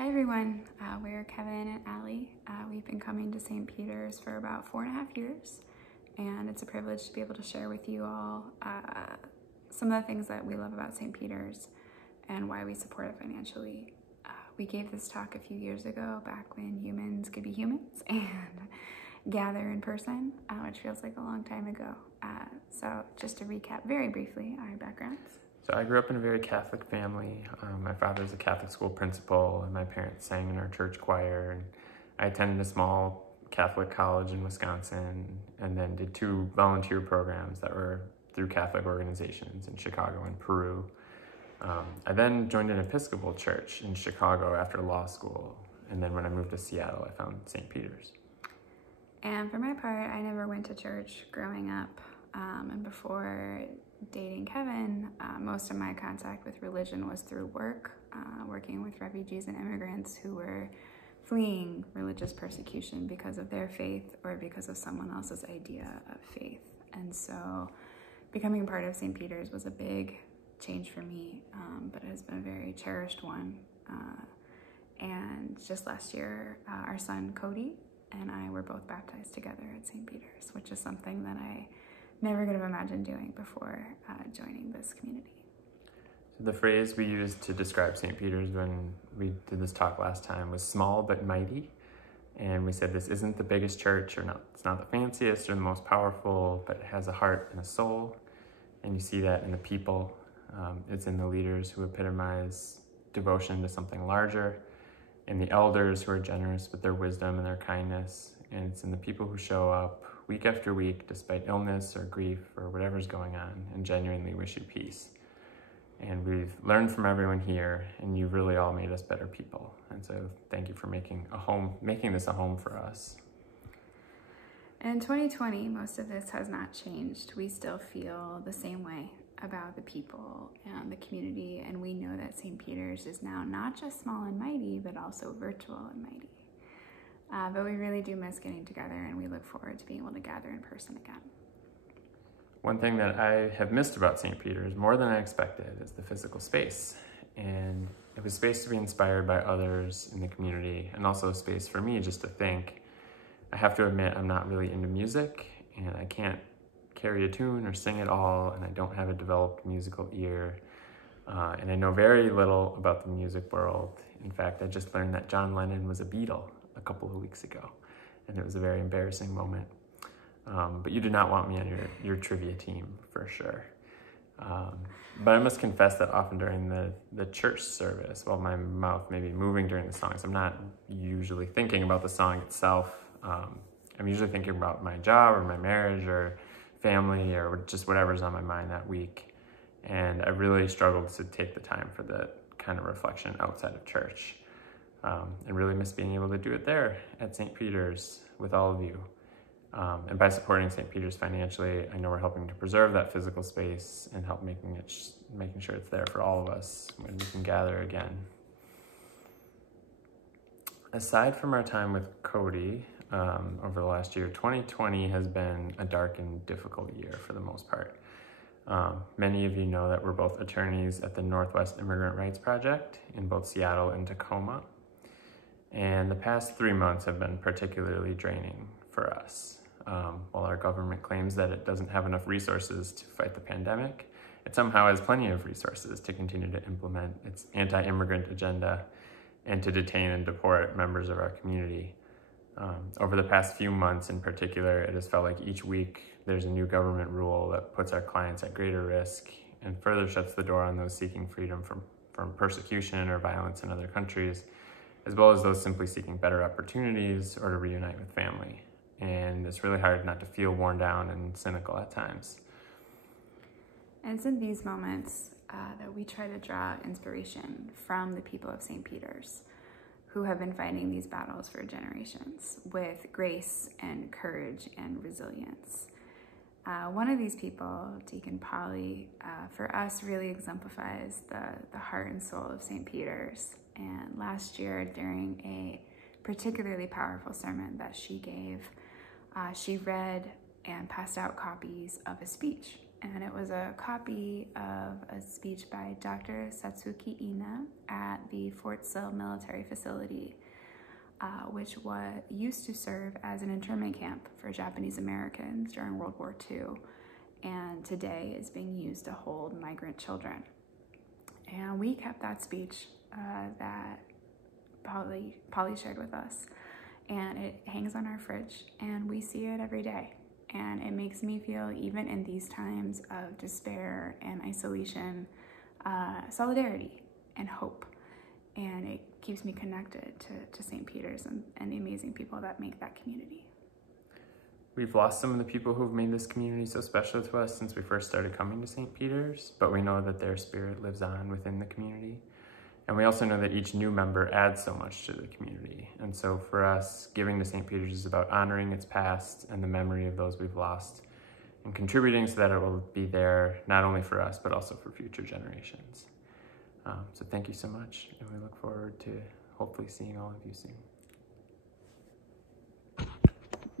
Hi everyone, we're Kevin and Allie. We've been coming to St. Peter's for about 4.5 years, and it's a privilege to be able to share with you all some of the things that we love about St. Peter's and why we support it financially. We gave this talk a few years ago, back when humans could be humans and gather in person, which feels like a long time ago. So just to recap very briefly our backgrounds. So I grew up in a very Catholic family. My father's a Catholic school principal, and my parents sang in our church choir. And I attended a small Catholic college in Wisconsin, and then did 2 volunteer programs that were through Catholic organizations in Chicago and Peru. I then joined an Episcopal church in Chicago after law school, and then when I moved to Seattle, I found St. Peter's. And for my part, I never went to church growing up, and before dating Kevin, most of my contact with religion was through work, working with refugees and immigrants who were fleeing religious persecution because of their faith or because of someone else's idea of faith. And so becoming part of St. Peter's was a big change for me, but it has been a very cherished one. And just last year, our son Cody and I were both baptized together at St. Peter's, which is something that I never could have imagined doing before joining this community. So the phrase we used to describe St. Peter's when we did this talk last time was small but mighty. And we said this isn't the biggest church, it's not the fanciest or the most powerful, but it has a heart and a soul. And you see that in the people. It's in the leaders who epitomize devotion to something larger, in the elders who are generous with their wisdom and their kindness, and it's in the people who show up week after week despite illness or grief or whatever's going on and genuinely wish you peace. And we've learned from everyone here, and you've really all made us better people. And so thank you for making this a home for us. And in 2020, most of this has not changed. We still feel the same way about the people and the community, and we know that St. Peter's is now not just small and mighty, but also virtual and mighty. But we really do miss getting together, and we look forward to being able to gather in person again. One thing that I have missed about St. Peter's more than I expected is the physical space. And it was space to be inspired by others in the community, and also a space for me just to think. I have to admit, I'm not really into music, and I can't carry a tune or sing at all, and I don't have a developed musical ear. And I know very little about the music world. In fact, I just learned that John Lennon was a Beatle a couple of weeks ago, and it was a very embarrassing moment. But you did not want me on your trivia team, for sure. But I must confess that often during the church service, while my mouth may be moving during the songs, I'm not usually thinking about the song itself. I'm usually thinking about my job or my marriage or family or just whatever's on my mind that week. And I really struggled to take the time for that kind of reflection outside of church. And really miss being able to do it there at St. Peter's with all of you. And by supporting St. Peter's financially, I know we're helping to preserve that physical space and help making sure it's there for all of us when we can gather again. Aside from our time with Cody over the last year, 2020 has been a dark and difficult year for the most part. Many of you know that we're both attorneys at the Northwest Immigrant Rights Project in both Seattle and Tacoma. And the past 3 months have been particularly draining for us. While our government claims that it doesn't have enough resources to fight the pandemic, it somehow has plenty of resources to continue to implement its anti-immigrant agenda and to detain and deport members of our community. Over the past few months in particular, it has felt like each week there's a new government rule that puts our clients at greater risk and further shuts the door on those seeking freedom from persecution or violence in other countries, as well as those simply seeking better opportunities or to reunite with family. And it's really hard not to feel worn down and cynical at times. And it's in these moments that we try to draw inspiration from the people of St. Peter's, who have been fighting these battles for generations with grace and courage and resilience. One of these people, Deacon Polly, for us really exemplifies the heart and soul of St. Peter's. And last year, during a particularly powerful sermon that she gave, she read and passed out copies of a speech and it was a copy of a speech by Dr. Satsuki Ina at the Fort Sill military facility, which used to serve as an internment camp for Japanese Americans during World War II, and today is being used to hold migrant children. And we kept that speech that Polly shared with us, and it hangs on our fridge, and we see it every day. And it makes me feel, even in these times of despair and isolation, solidarity and hope. And it keeps me connected to St. Peter's and the amazing people that make that community. We've lost some of the people who've made this community so special to us since we first started coming to St. Peter's, but we know that their spirit lives on within the community. And we also know that each new member adds so much to the community. And so for us, giving to St. Peter's is about honoring its past and the memory of those we've lost, and contributing so that it will be there not only for us, but also for future generations. So thank you so much, and we look forward to hopefully seeing all of you soon.